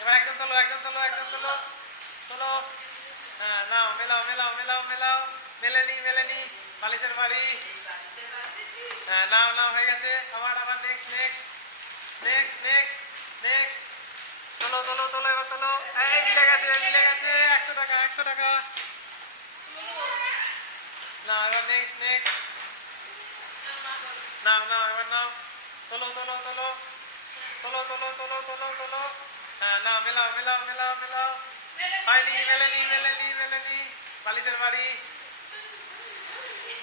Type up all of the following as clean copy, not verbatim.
এবার একজন তোলো, একজন তোলো, একজন তোলো, তোলো। হ্যাঁ, নাও, মেলাও, মেলাও, মেলাও, মেলাও। মেলেনি, মেলেনি। বালিশের বাড়ি। হ্যাঁ, নাও, নাও, হয়ে গেছে। আবার আবার next, next, next, next, next. তোলো, তোলো, তোলো, এবার তোলো। এই মিলে গেছে, মিলে গেছে। 100 টাকা, 100 টাকা। নাও, এবার নেক্সট, নেক্সট। নাও, নাও, এবার নাও। তোলো, তোলো, তোলো, তোলো, তোলো, তোলো, তোলো, তোলো। হ্যাঁ, নাও, মেলাও, মেলাও, মেলাও, মেলাও। হয়নি, মেলেনি, মেলেনি, মেলেনি। বালিশের বাড়ি।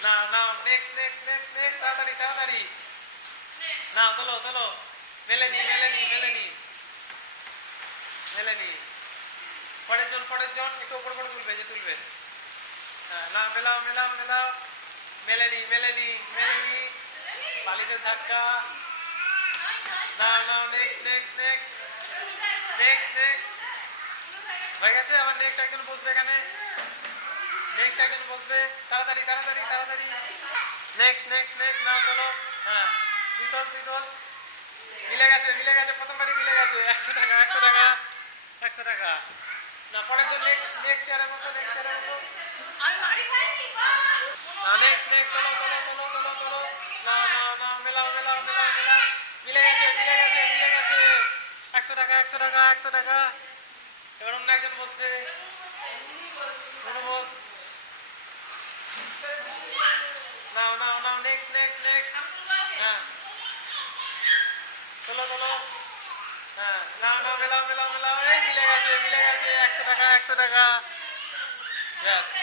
নাও, নাও, নেক্সট, নেক্সট, নেক্সট, নেক্সট। তাড়াতাড়ি, তাড়াতাড়ি। নাও, তোলো, তোলো। মেলেনি, মেলেনি, মেলেনি, মেলেনি। পরের জন, পরের জন। একটু উপর করে তুলবে, যে তুলবে। হ্যাঁ, না, মেলাও, মেলাও, মেলাও। মেলেনি, মেলেনি, মেলেনি। বালিশের ধাক্কা। নাও, নাও, next, next, next, next, next. হয়ে গেছে। আবার নেক্সট একজন বসবে এখানে। নেক্সট একজন বসবে। তাড়াতাড়ি, তাড়াতাড়ি, তাড়াতাড়ি। Next, next, next. নাও, তোলো। হ্যাঁ, তুই তোল, তুই তোল। মিলে গেছে, মিলে গেছে। প্রথমবারই মিলে গেছে। 100 টাকা, 100 টাকা, 100 টাকা। না, পরের জন নেক্সট, নেক্সট চেয়ারে বসো, নেক্সট চেয়ারে বসো। Next, next. তোলো, তোলো, তোলো, তোলো, তোলো। নাও, নাও, নাও, মেলাও, মেলাও, মেলাও, মেলাও। মিলে গেছে, মিলে গেছে, মিলে গেছে। 100 টাকা, 100 টাকা, 100 টাকা। এবার অন্য একজন বসবে। অন্য বস। নাও, নাও, নাও, নেক্সট, নেক্সট, নেক্সট। হ্যাঁ, তোলো, তোলো। হ্যাঁ, নাও, নাও, মেলাও, মেলাও, মেলাও। এই মিলে গেছে, মিলে গেছে। 100 টাকা, 100 টাকা। ব্যাস।